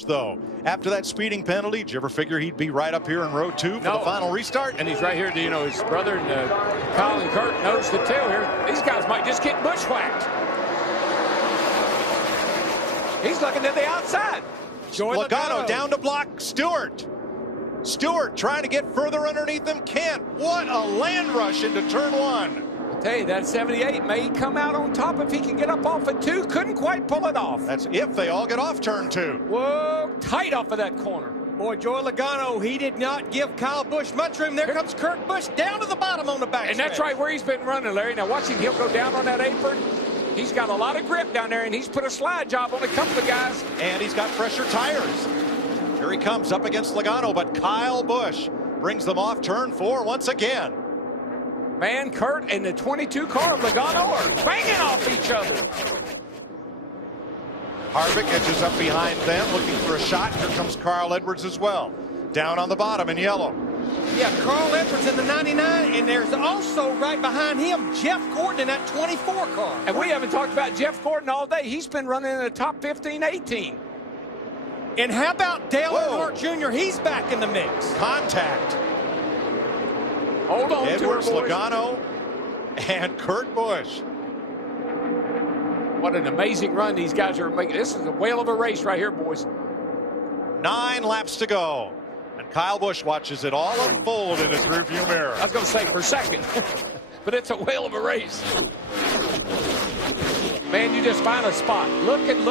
Though after that speeding penalty, did you ever figure he'd be right up here in row 2 for the final restart? And he's right here. You know, his brother and Kyle and Kurt knows the tail here. These guys might just get bushwhacked. He's looking at the outside. Logano down to block Stewart. Stewart trying to get further underneath him. Can't. What a land rush into turn 1. Hey, that 78 may come out on top if he can get up off at 2. Couldn't quite pull it off. That's if they all get off turn 2. Whoa, tight off of that corner. Boy, Joey Logano, he did not give Kyle Busch much room. There comes Kurt Busch down to the bottom on the back. And that's right where he's been running, Larry. Now watch him. He'll go down on that apron. He's got a lot of grip down there, and he's put a slide job on a couple of guys. And he's got fresher tires. Here he comes up against Logano, but Kyle Busch brings them off turn 4 once again. Man, Kurt and the 22 car of Logano are banging off each other. Harvick edges up behind them, looking for a shot. Here comes Carl Edwards as well. Down on the bottom in yellow. Yeah, Carl Edwards in the 99, and there's also right behind him Jeff Gordon in that 24 car. And we haven't talked about Jeff Gordon all day. He's been running in the top 15, 18. And how about Dale Earnhardt Jr.? He's back in the mix. Contact. Hold on Edwards, to her, boys. Logano, and Kurt Busch. What an amazing run these guys are making. This is a whale of a race right here, boys. 9 laps to go. And Kyle Busch watches it all unfold in his rearview mirror. I was going to say for a second, but it's a whale of a race. Man, you just find a spot. Looking,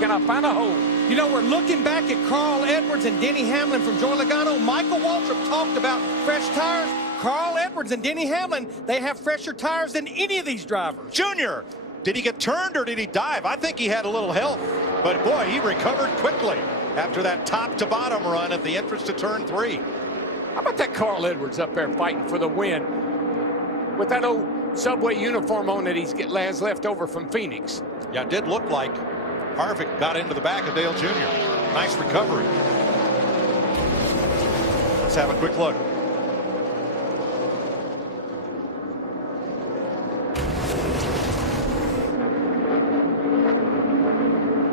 can I find a hole? You know, we're looking back at Carl Edwards and Denny Hamlin from Joey Logano. Michael Waltrip talked about fresh tires. Carl Edwards and Denny Hamlin, they have fresher tires than any of these drivers. Junior, did he get turned or did he dive? I think he had a little help, but boy, he recovered quickly after that top to bottom run at the entrance to turn 3. How about that Carl Edwards up there fighting for the win with that old Subway uniform on that he has left over from Phoenix? Yeah, it did look like Harvick got into the back of Dale Jr. Nice recovery. Let's have a quick look.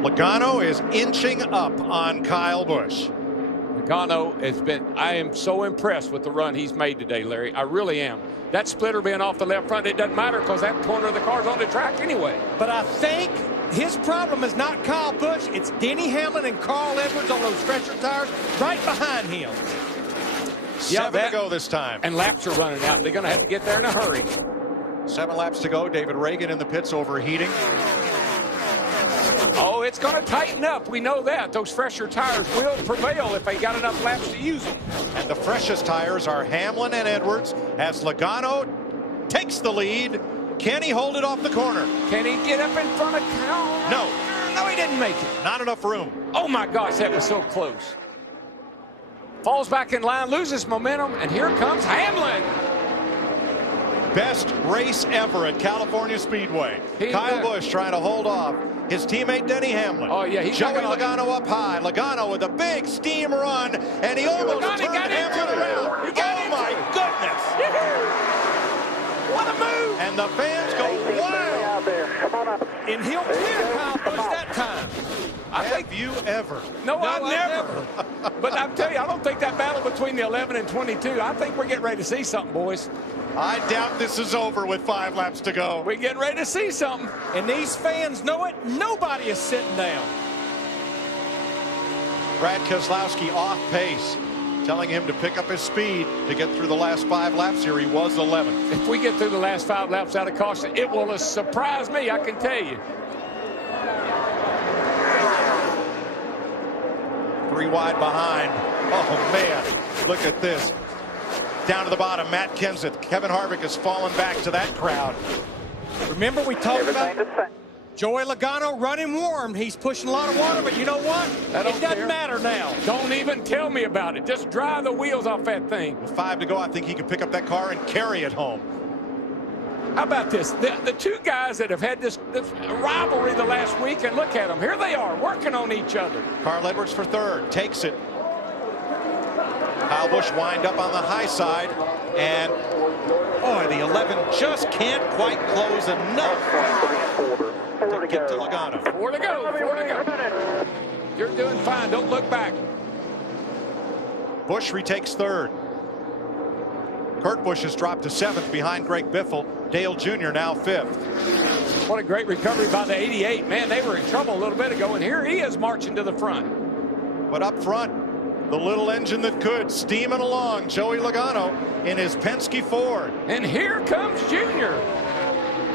Logano is inching up on Kyle Busch. Logano has been, I am so impressed with the run he's made today, Larry. I really am. That splitter being off the left front, it doesn't matter because that corner of the car's on the track anyway. But I think his problem is not Kyle Busch. It's Denny Hamlin and Carl Edwards on those fresher tires right behind him. 7 to go this time. And laps are running out. They're going to have to get there in a hurry. 7 laps to go. David Reagan in the pits overheating. Oh, it's going to tighten up. We know that. Those fresher tires will prevail if they got enough laps to use them. And the freshest tires are Hamlin and Edwards as Logano takes the lead. Can he hold it off the corner? Can he get up in front of Kyle? No. No, he didn't make it. Not enough room. Oh, my gosh, that was so close. Falls back in line, loses momentum, and here comes Hamlin. Best race ever at California Speedway. Kyle Busch trying to hold off his teammate Denny Hamlin. Oh, yeah. He's Joey Logano up high. Logano with a big steam run, and he almost turned Hamlin around. Oh, my goodness. What a move. And the fans go wild. And he'll clear Kyle Busch that time. Have you ever? No, I've never. But I'm telling you, I don't think that battle between the 11 and 22, I think we're getting ready to see something, boys. I doubt this is over with 5 laps to go. We're getting ready to see something. And these fans know it. Nobody is sitting down. Brad Keselowski off pace, telling him to pick up his speed to get through the last 5 laps here. He was 11th. If we get through the last 5 laps out of caution, it will surprise me, I can tell you. 3 wide behind. Oh, man. Look at this. Down to the bottom, Matt Kenseth. Kevin Harvick has fallen back to that crowd. Remember we talked about Joey Logano running warm. He's pushing a lot of water, but you know what? It doesn't matter now. Don't even tell me about it. Just drive the wheels off that thing. With 5 to go, I think he can pick up that car and carry it home. How about this? The 2 guys that have had this rivalry the last week, and look at them. Here they are working on each other. Carl Edwards for 3rd. Takes it. Kyle Busch wind up on the high side, and boy, the 11 just can't quite close enough to get to Logano. 4 to go. 4 to go. You're doing fine. Don't look back. Busch retakes third. Kurt Busch has dropped to seventh behind Greg Biffle. Dale Jr. now fifth. What a great recovery by the 88. Man, they were in trouble a little bit ago, and here he is marching to the front. But up front, the little engine that could, steaming along, Joey Logano in his Penske Ford. And here comes Junior.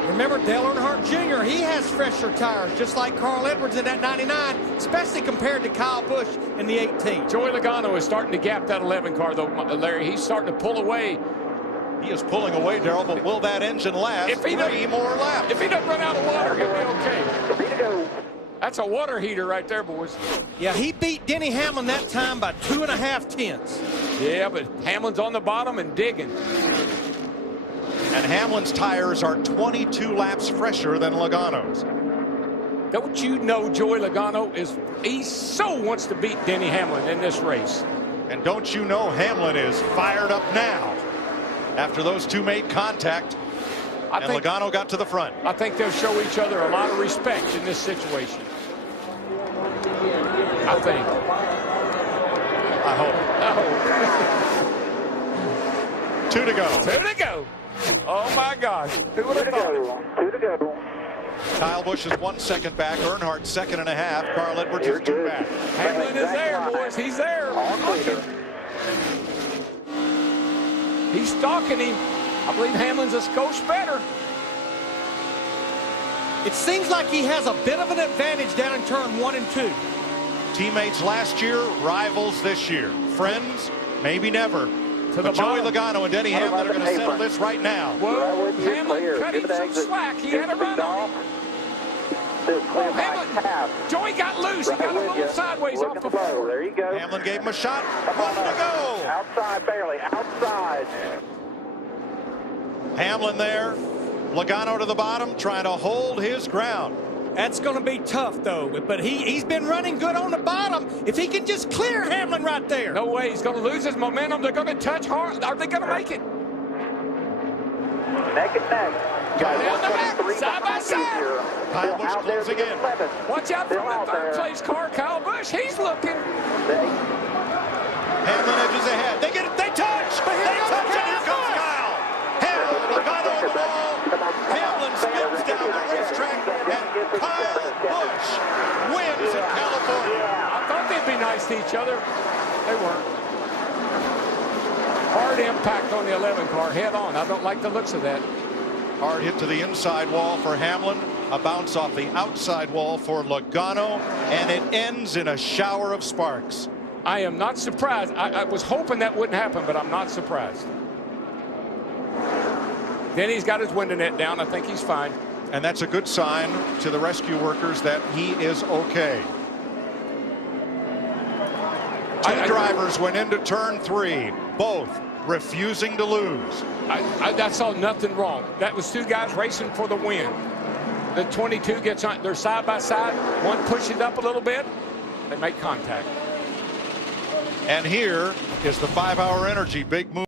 Remember, Dale Earnhardt Jr., he has fresher tires, just like Carl Edwards in that 99, especially compared to Kyle Busch in the 18. Joey Logano is starting to gap that 11 car, though, Larry. He's starting to pull away. He is pulling away, Darrell, but will that engine last If he 3 more laps? If he doesn't run out of water, he'll be okay. That's a water heater right there, boys. Yeah, he beat Denny Hamlin that time by 2.5 tenths. Yeah, but Hamlin's on the bottom and digging. And Hamlin's tires are 22 laps fresher than Logano's. Don't you know Joey Logano he so wants to beat Denny Hamlin in this race. And don't you know Hamlin is fired up now after those two made contact and Logano got to the front. I think they'll show each other a lot of respect in this situation. I think. I hope. 2 to go. 2 to go. Oh my gosh. Who would have thought? 2 to go. Kyle Busch is 1 second back. Earnhardt 2.5. Carl Edwards is 2 back. Hamlin is there, boys. He's there. He's stalking him. I believe Hamlin's a skosh better. It seems like he has a bit of an advantage down in turn 1 and 2. Teammates last year, rivals this year. Friends, maybe never. But Joey Logano and Denny Hamlin are going to settle this right now. Whoa, Hamlin cut him some slack. He had a run on him. Oh, Hamlin. Joey got loose. He got a little sideways off the floor. There you go. Hamlin gave him a shot. 1 to go. Outside, barely. Outside. Hamlin there. Logano to the bottom, trying to hold his ground. That's going to be tough, though. But he's been running good on the bottom. If he can just clear Hamlin right there. No way. He's going to lose his momentum. They're going to touch hard. Are they going to make it? Neck and neck. Down the back, side by side. Kyle Busch closing in. Watch out for the third place car, Kyle Busch. He's looking. Hamlin edges ahead. They get it. They touch. They touch, and here comes Kyle. Hamlin, Logano on the wall. Hamlin spins down the racetrack, and Kyle Busch wins in California. I thought they'd be nice to each other. They weren't. Hard impact on the 11 car, head on. I don't like the looks of that. Hard hit to the inside wall for Hamlin. A bounce off the outside wall for Logano, and it ends in a shower of sparks. I am not surprised. I was hoping that wouldn't happen, but I'm not surprised. Denny's got his window net down. I think he's fine. And that's a good sign to the rescue workers that he is okay. Two drivers went into turn 3, both refusing to lose. I saw nothing wrong. That was 2 guys racing for the win. The 22 gets on. They're side by side. One pushes up a little bit. They make contact. And here is the 5-Hour Energy big move.